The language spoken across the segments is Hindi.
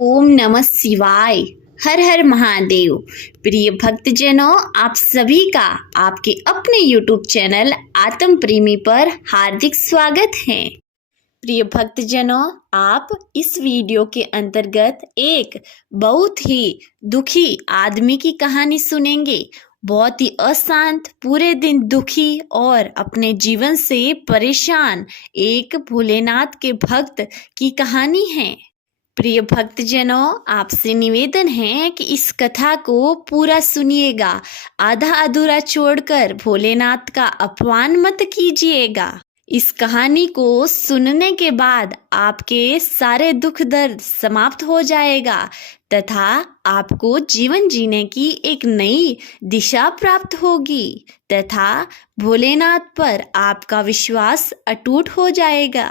ओम नमः शिवाय। हर हर महादेव। प्रिय भक्तजनों, आप सभी का आपके अपने YouTube चैनल आत्म प्रेमी पर हार्दिक स्वागत है। प्रिय भक्तजनों, आप इस वीडियो के अंतर्गत एक बहुत ही दुखी आदमी की कहानी सुनेंगे। बहुत ही अशांत, पूरे दिन दुखी और अपने जीवन से परेशान एक भोलेनाथ के भक्त की कहानी है। प्रिय भक्तजनों, आपसे निवेदन है कि इस कथा को पूरा सुनिएगा। आधा अधूरा छोड़कर भोलेनाथ का अपमान मत कीजिएगा। इस कहानी को सुनने के बाद आपके सारे दुख दर्द समाप्त हो जाएगा तथा आपको जीवन जीने की एक नई दिशा प्राप्त होगी तथा भोलेनाथ पर आपका विश्वास अटूट हो जाएगा।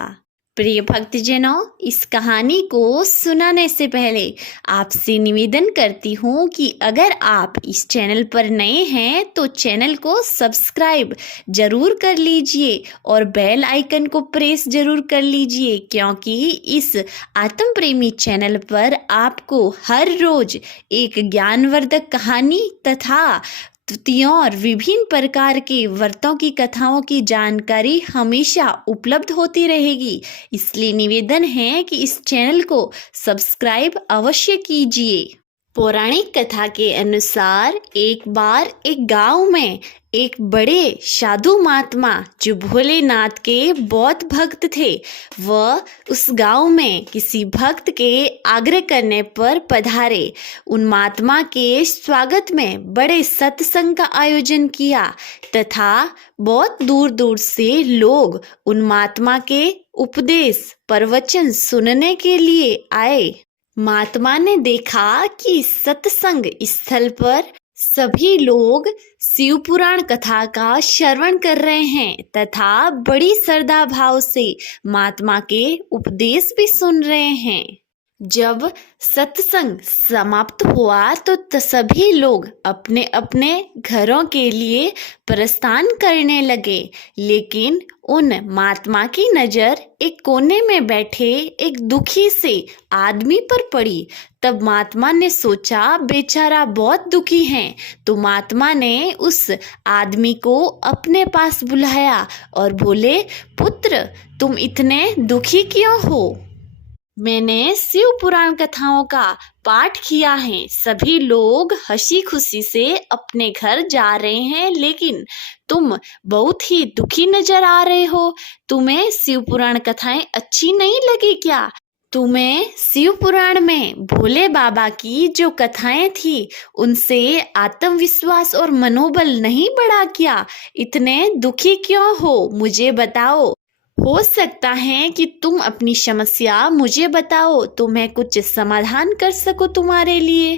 प्रिय भक्तजनों, इस कहानी को सुनाने से पहले आपसे निवेदन करती हूँ कि अगर आप इस चैनल पर नए हैं तो चैनल को सब्सक्राइब जरूर कर लीजिए और बेल आइकन को प्रेस जरूर कर लीजिए, क्योंकि इस आत्म प्रेमी चैनल पर आपको हर रोज एक ज्ञानवर्धक कहानी तथा स्तुतियों और विभिन्न प्रकार के व्रतों की कथाओं की जानकारी हमेशा उपलब्ध होती रहेगी। इसलिए निवेदन है कि इस चैनल को सब्सक्राइब अवश्य कीजिए। पौराणिक कथा के अनुसार एक बार एक गांव में एक बड़े साधु महात्मा जो भोलेनाथ के बहुत भक्त थे, वह उस गांव में किसी भक्त के आग्रह करने पर पधारे। उन महात्मा के स्वागत में बड़े सत्संग का आयोजन किया तथा बहुत दूर दूर से लोग उन महात्मा के उपदेश प्रवचन सुनने के लिए आए। महात्मा ने देखा कि सत्संग स्थल पर सभी लोग शिव पुराण कथा का श्रवण कर रहे हैं तथा बड़ी श्रद्धा भाव से महात्मा के उपदेश भी सुन रहे हैं। जब सत्संग समाप्त हुआ तो सभी लोग अपने अपने घरों के लिए प्रस्थान करने लगे, लेकिन उन महात्मा की नजर एक कोने में बैठे एक दुखी से आदमी पर पड़ी। तब महात्मा ने सोचा बेचारा बहुत दुखी है, तो महात्मा ने उस आदमी को अपने पास बुलाया और बोले, पुत्र, तुम इतने दुखी क्यों हो? मैंने शिव पुराण कथाओं का पाठ किया है। सभी लोग हंसी खुशी से अपने घर जा रहे हैं, लेकिन तुम बहुत ही दुखी नजर आ रहे हो। तुम्हें शिव पुराण कथाएं अच्छी नहीं लगी क्या? तुम्हें शिव पुराण में भोले बाबा की जो कथाएं थी उनसे आत्मविश्वास और मनोबल नहीं बढ़ा क्या? इतने दुखी क्यों हो? मुझे बताओ। हो सकता है कि तुम अपनी समस्या मुझे बताओ तो मैं कुछ समाधान कर सकूं तुम्हारे लिए।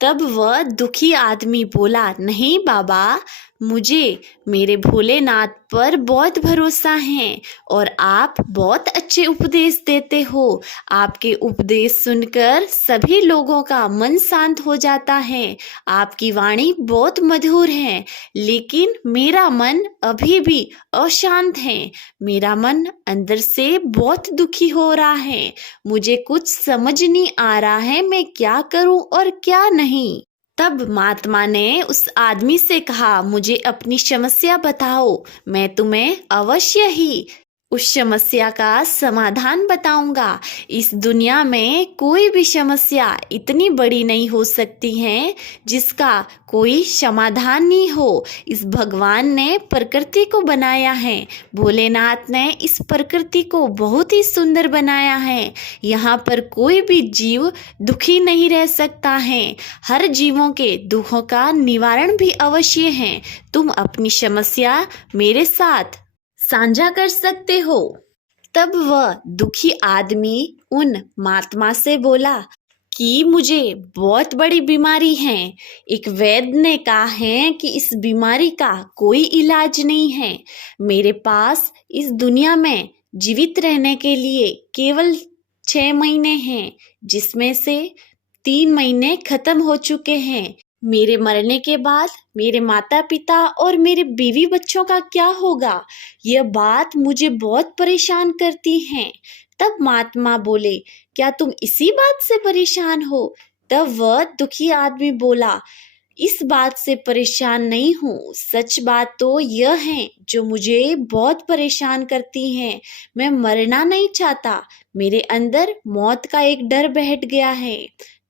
तब वह दुखी आदमी बोला, नहीं बाबा, मुझे मेरे भोलेनाथ पर बहुत भरोसा है और आप बहुत अच्छे उपदेश देते हो। आपके उपदेश सुनकर सभी लोगों का मन शांत हो जाता है। आपकी वाणी बहुत मधुर है, लेकिन मेरा मन अभी भी अशांत है। मेरा मन अंदर से बहुत दुखी हो रहा है। मुझे कुछ समझ नहीं आ रहा है मैं क्या करूं और क्या नहीं। तब महात्मा ने उस आदमी से कहा, मुझे अपनी समस्या बताओ, मैं तुम्हें अवश्य ही उस समस्या का समाधान बताऊंगा। इस दुनिया में कोई भी समस्या इतनी बड़ी नहीं हो सकती है जिसका कोई समाधान नहीं हो। इस भगवान ने प्रकृति को बनाया है। भोलेनाथ ने इस प्रकृति को बहुत ही सुंदर बनाया है। यहाँ पर कोई भी जीव दुखी नहीं रह सकता है। हर जीवों के दुखों का निवारण भी अवश्य है। तुम अपनी समस्या मेरे साथ साझा कर सकते हो। तब वह दुखी आदमी उन महात्मा से बोला कि मुझे बहुत बड़ी बीमारी है। एक वैद्य ने कहा है कि इस बीमारी का कोई इलाज नहीं है। मेरे पास इस दुनिया में जीवित रहने के लिए केवल 6 महीने हैं, जिसमें से 3 महीने खत्म हो चुके हैं। मेरे मरने के बाद मेरे माता पिता और मेरे बीवी बच्चों का क्या होगा? यह बात मुझे बहुत परेशान करती है। तब महात्मा बोले क्या तुम इसी बात से परेशान हो? तब वह दुखी आदमी बोला, इस बात से परेशान नहीं हूँ, सच बात तो यह है जो मुझे बहुत परेशान करती है। मैं मरना नहीं चाहता, मेरे अंदर मौत का एक डर बैठ गया है।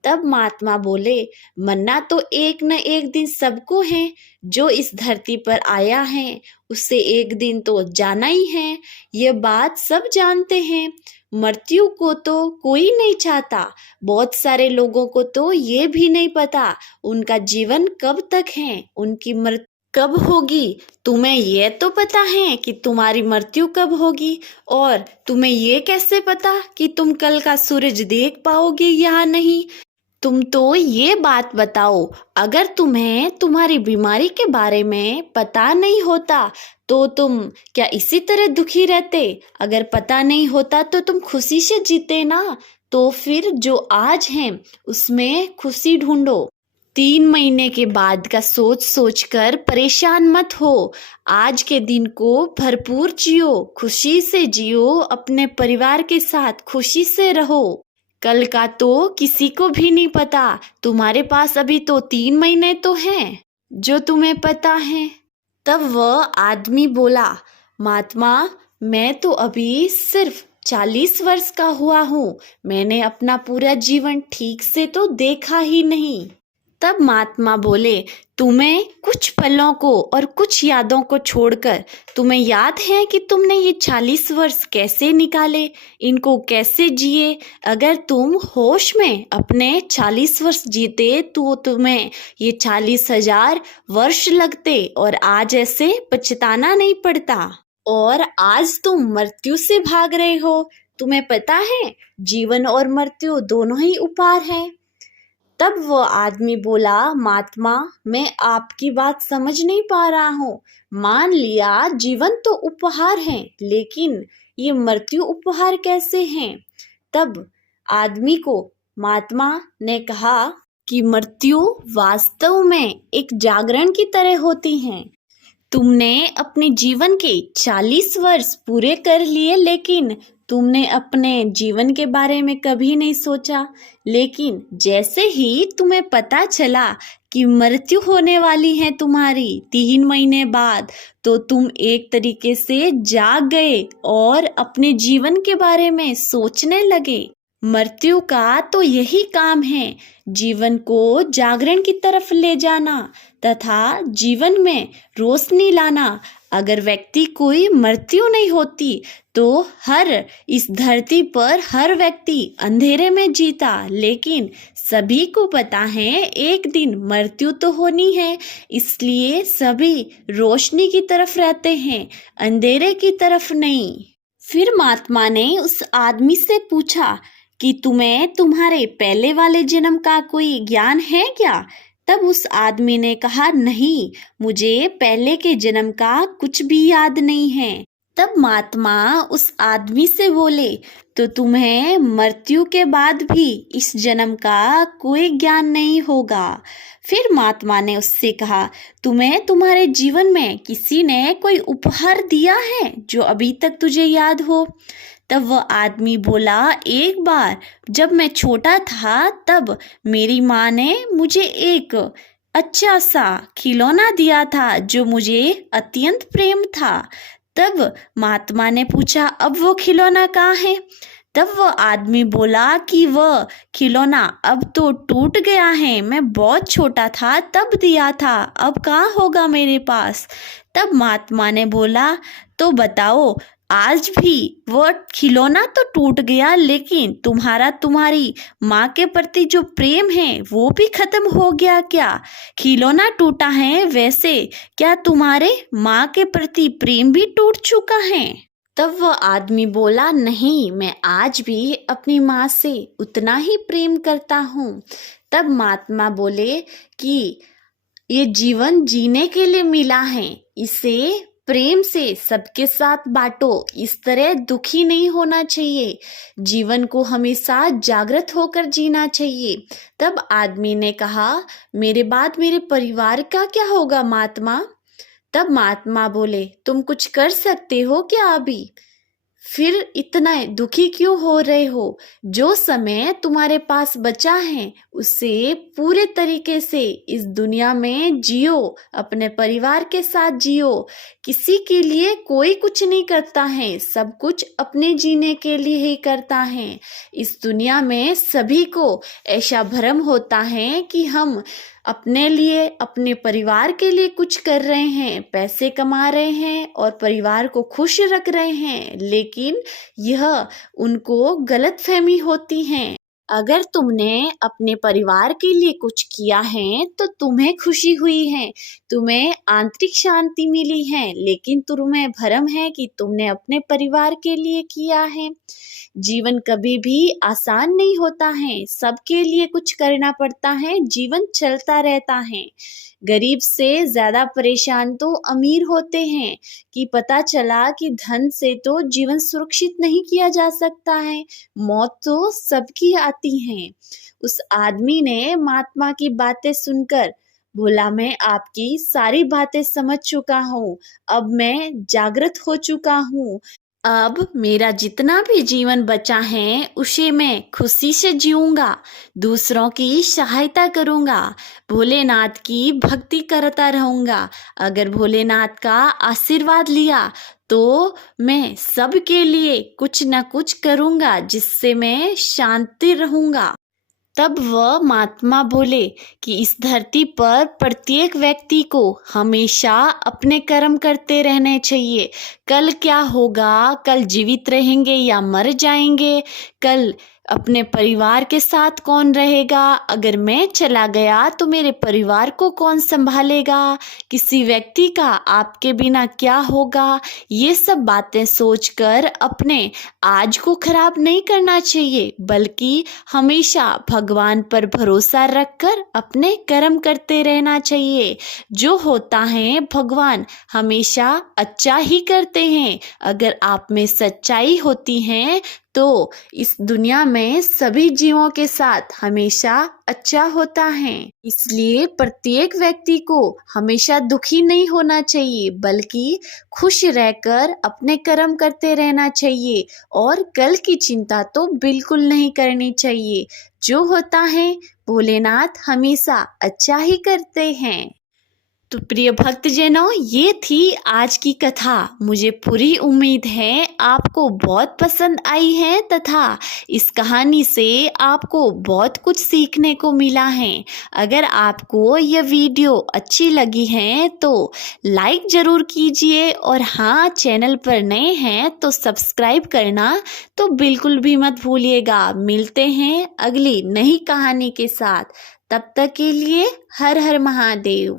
तब महात्मा बोले, मरना तो एक न एक दिन सबको है। जो इस धरती पर आया है उससे एक दिन तो जाना ही है, ये बात सब जानते हैं। मृत्यु को तो कोई नहीं चाहता। बहुत सारे लोगों को तो ये भी नहीं पता उनका जीवन कब तक है, उनकी मृत्यु कब होगी। तुम्हें ये तो पता है कि तुम्हारी मृत्यु कब होगी, और तुम्हें ये कैसे पता कि तुम कल का सूरज देख पाओगे या नहीं? तुम तो ये बात बताओ, अगर तुम्हें तुम्हारी बीमारी के बारे में पता नहीं होता तो तुम क्या इसी तरह दुखी रहते? अगर पता नहीं होता तो तुम खुशी से जीते ना। तो फिर जो आज है उसमें खुशी ढूंढो। 3 महीने के बाद का सोच सोच कर परेशान मत हो। आज के दिन को भरपूर जियो, खुशी से जियो, अपने परिवार के साथ खुशी से रहो। कल का तो किसी को भी नहीं पता। तुम्हारे पास अभी तो 3 महीने तो हैं जो तुम्हें पता है। तब वह आदमी बोला, महात्मा, मैं तो अभी सिर्फ 40 वर्ष का हुआ हूँ, मैंने अपना पूरा जीवन ठीक से तो देखा ही नहीं। तब महात्मा बोले, तुम्हें कुछ पलों को और कुछ यादों को छोड़कर तुम्हें याद है कि तुमने ये 40 वर्ष कैसे निकाले, इनको कैसे जिए? अगर तुम होश में अपने 40 वर्ष जीते तो तुम्हें ये 40,000 वर्ष लगते और आज ऐसे पछताना नहीं पड़ता। और आज तुम मृत्यु से भाग रहे हो। तुम्हें पता है जीवन और मृत्यु दोनों ही उपहार है। तब वो आदमी बोला, महात्मा, मैं आपकी बात समझ नहीं पा रहा हूँ। मान लिया जीवन तो उपहार है, लेकिन ये मृत्यु उपहार कैसे हैं? तब आदमी को महात्मा ने कहा कि मृत्यु वास्तव में एक जागरण की तरह होती है। तुमने अपने जीवन के 40 वर्ष पूरे कर लिए, लेकिन तुमने अपने जीवन के बारे में कभी नहीं सोचा। लेकिन जैसे ही तुम्हें पता चला कि मृत्यु होने वाली है तुम्हारी 3 महीने बाद, तो तुम एक तरीके से जाग गए और अपने जीवन के बारे में सोचने लगे। मृत्यु का तो यही काम है, जीवन को जागरण की तरफ ले जाना तथा जीवन में रोशनी लाना। अगर व्यक्ति कोई मृत्यु नहीं होती तो इस धरती पर हर व्यक्ति अंधेरे में जीता। लेकिन सभी को पता है एक दिन मृत्यु तो होनी है, इसलिए सभी रोशनी की तरफ रहते हैं, अंधेरे की तरफ नहीं। फिर महात्मा ने उस आदमी से पूछा कि तुम्हें तुम्हारे पहले वाले जन्म का कोई ज्ञान है क्या? तब उस आदमी ने कहा, नहीं, मुझे पहले के जन्म का कुछ भी याद नहीं है। तब महात्मा उस आदमी से बोले, तो तुम्हें मृत्यु के बाद भी इस जन्म का कोई ज्ञान नहीं होगा। फिर महात्मा ने उससे कहा, तुम्हें तुम्हारे जीवन में किसी ने कोई उपहार दिया है जो अभी तक तुझे याद हो? तब वह आदमी बोला, एक बार जब मैं छोटा था तब मेरी माँ ने मुझे एक अच्छा सा खिलौना दिया था जो मुझे अत्यंत प्रेम था। तब महात्मा ने पूछा, अब वो खिलौना कहाँ है? तब वह आदमी बोला कि वह खिलौना अब तो टूट गया है, मैं बहुत छोटा था तब दिया था, अब कहाँ होगा मेरे पास। तब महात्मा ने बोला, तो बताओ, आज भी वो खिलौना तो टूट गया, लेकिन तुम्हारी माँ के प्रति जो प्रेम है वो भी खत्म हो गया क्या? खिलौना टूटा है, वैसे क्या तुम्हारे माँ के प्रति प्रेम भी टूट चुका है? तब वह आदमी बोला, नहीं, मैं आज भी अपनी माँ से उतना ही प्रेम करता हूँ। तब महात्मा बोले कि ये जीवन जीने के लिए मिला है, इसे प्रेम से सबके साथ बांटो। इस तरह दुखी नहीं होना चाहिए, जीवन को हमेशा जागृत होकर जीना चाहिए। तब आदमी ने कहा, मेरे बाद मेरे परिवार का क्या होगा महात्मा? तब महात्मा बोले, तुम कुछ कर सकते हो क्या अभी? फिर इतना दुखी क्यों हो रहे हो? जो समय तुम्हारे पास बचा है उसे पूरे तरीके से इस दुनिया में जियो, अपने परिवार के साथ जियो। किसी के लिए कोई कुछ नहीं करता है, सब कुछ अपने जीने के लिए ही करता है। इस दुनिया में सभी को ऐसा भ्रम होता है कि हम अपने लिए, अपने परिवार के लिए कुछ कर रहे हैं, पैसे कमा रहे हैं और परिवार को खुश रख रहे हैं, लेकिन यह उनको गलतफहमी होती है। अगर तुमने अपने परिवार के लिए कुछ किया है तो तुम्हें खुशी हुई है, तुम्हें आंतरिक शांति मिली है, लेकिन तुम्हें भ्रम है कि तुमने अपने परिवार के लिए किया है। जीवन कभी भी आसान नहीं होता है, सबके लिए कुछ करना पड़ता है, जीवन चलता रहता है। गरीब से ज्यादा परेशान तो अमीर होते हैं कि पता चला कि धन से तो जीवन सुरक्षित नहीं किया जा सकता है, मौत तो सबकी आती है। उस आदमी ने महात्मा की बातें सुनकर बोला, मैं आपकी सारी बातें समझ चुका हूँ, अब मैं जागृत हो चुका हूँ। अब मेरा जितना भी जीवन बचा है उसे मैं खुशी से जीऊंगा, दूसरों की सहायता करूंगा, भोलेनाथ की भक्ति करता रहूंगा। अगर भोलेनाथ का आशीर्वाद लिया तो मैं सबके लिए कुछ न कुछ करूंगा जिससे मैं शांति रहूंगा। तब वह महात्मा बोले कि इस धरती पर प्रत्येक व्यक्ति को हमेशा अपने कर्म करते रहने चाहिए। कल क्या होगा, कल जीवित रहेंगे या मर जाएंगे, कल अपने परिवार के साथ कौन रहेगा, अगर मैं चला गया तो मेरे परिवार को कौन संभालेगा, किसी व्यक्ति का आपके बिना क्या होगा, ये सब बातें सोचकर अपने आज को खराब नहीं करना चाहिए, बल्कि हमेशा भगवान पर भरोसा रखकर अपने कर्म करते रहना चाहिए। जो होता है भगवान हमेशा अच्छा ही करते हैं। अगर आप में सच्चाई होती है तो इस दुनिया में सभी जीवों के साथ हमेशा अच्छा होता है। इसलिए प्रत्येक व्यक्ति को हमेशा दुखी नहीं होना चाहिए, बल्कि खुश रहकर अपने कर्म करते रहना चाहिए और कल की चिंता तो बिल्कुल नहीं करनी चाहिए। जो होता है भोलेनाथ हमेशा अच्छा ही करते हैं। तो प्रिय भक्तजनों, ये थी आज की कथा। मुझे पूरी उम्मीद है आपको बहुत पसंद आई है तथा इस कहानी से आपको बहुत कुछ सीखने को मिला है। अगर आपको यह वीडियो अच्छी लगी है तो लाइक ज़रूर कीजिए और हाँ, चैनल पर नए हैं तो सब्सक्राइब करना तो बिल्कुल भी मत भूलिएगा। मिलते हैं अगली नई कहानी के साथ, तब तक के लिए हर हर महादेव।